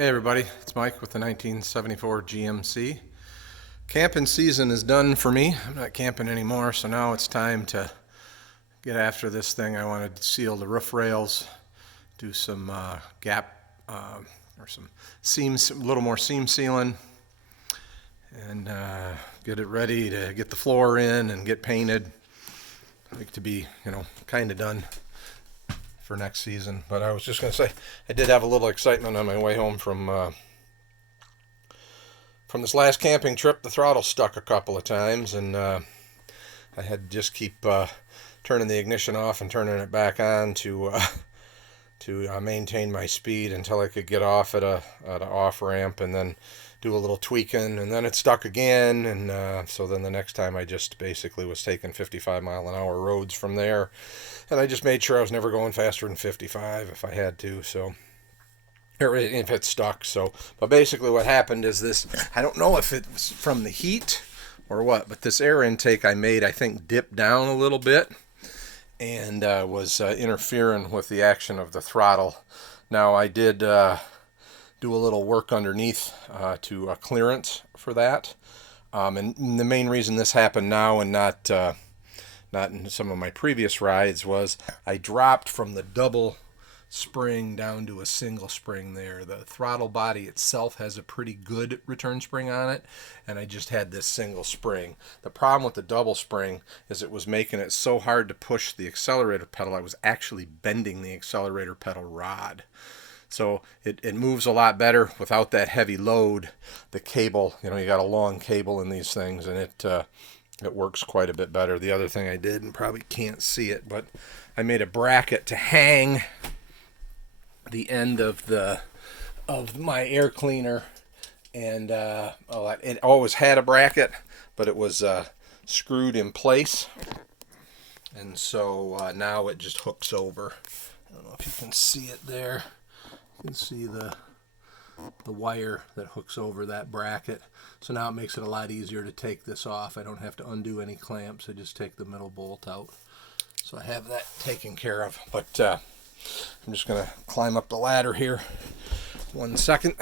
Hey everybody, it's Mike with the 1974 GMC. Camping season is done for me. I'm not camping anymore, so now it's time to get after this thing. I want to seal the roof rails, do some gap or some seams, a little more seam sealing, and get it ready to get the floor in and get painted. I like to be, kind of done for next season. But I was just going to say, I did have a little excitement on my way home from this last camping trip. The throttle stuck a couple of times, and I had to just keep turning the ignition off and turning it back on to maintain my speed until I could get off at a off ramp, and then do a little tweaking, and then it stuck again, and so then the next time I just basically was taking 55-mile-an-hour roads from there, and I just made sure I was never going faster than 55 if I had to, so if it stuck. So, but basically what happened is this, I don't know if it was from the heat or what, but this air intake I made, I think, dipped down a little bit and was interfering with the action of the throttle. Now I did do a little work underneath to clearance for that, and the main reason this happened now and not in some of my previous rides was I dropped from the double spring down to a single spring there. The throttle body itself has a pretty good return spring on it, and I just had this single spring. The problem with the double spring is it was making it so hard to push the accelerator pedal, I was actually bending the accelerator pedal rod. So it moves a lot better without that heavy load. The cable, you got a long cable in these things, and it works quite a bit better. The other thing I did, and probably can't see it, but I made a bracket to hang the end of my air cleaner, and it always had a bracket, but it was screwed in place, and so now it just hooks over. I don't know if you can see it there. You can see the wire that hooks over that bracket. So now it makes it a lot easier to take this off. I don't have to undo any clamps. I just take the middle bolt out. So I have that taken care of. But I'm just going to climb up the ladder here. 1 second.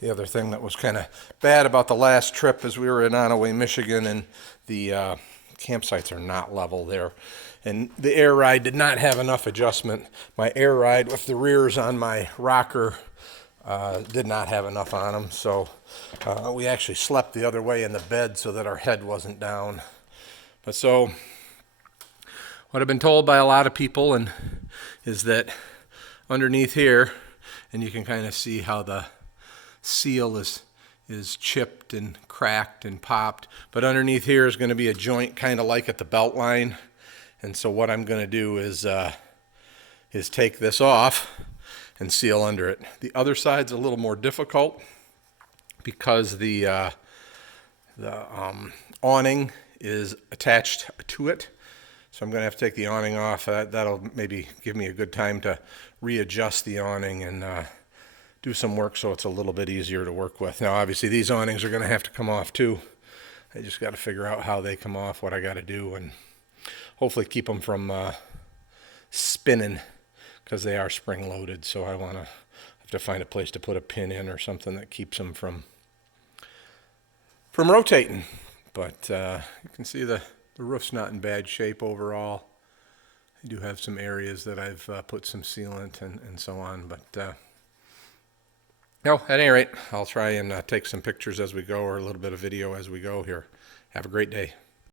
The other thing that was kind of bad about the last trip is we were in Onaway, Michigan, and the campsites are not level there. And the air ride did not have enough adjustment. My air ride with the rears on my rocker did not have enough on them. So we actually slept the other way in the bed so that our head wasn't down. But so what I've been told by a lot of people is that underneath here, and you can kind of see how the seal is chipped and cracked and popped, but underneath here is going to be a joint kind of like at the belt line, and so what I'm going to do is take this off and seal under it. The other side's a little more difficult because the awning is attached to it, so I'm going to have to take the awning off. That'll maybe give me a good time to readjust the awning and do some work so it's a little bit easier to work with. Now obviously these awnings are going to have to come off too. I just got to figure out how they come off, what I got to do, and hopefully keep them from spinning, because they are spring loaded, so I have to find a place to put a pin in or something that keeps them from rotating. But you can see the roof's not in bad shape overall. I do have some areas that I've put some sealant and so on, but no, at any rate, I'll try and take some pictures as we go, or a little bit of video as we go here. Have a great day.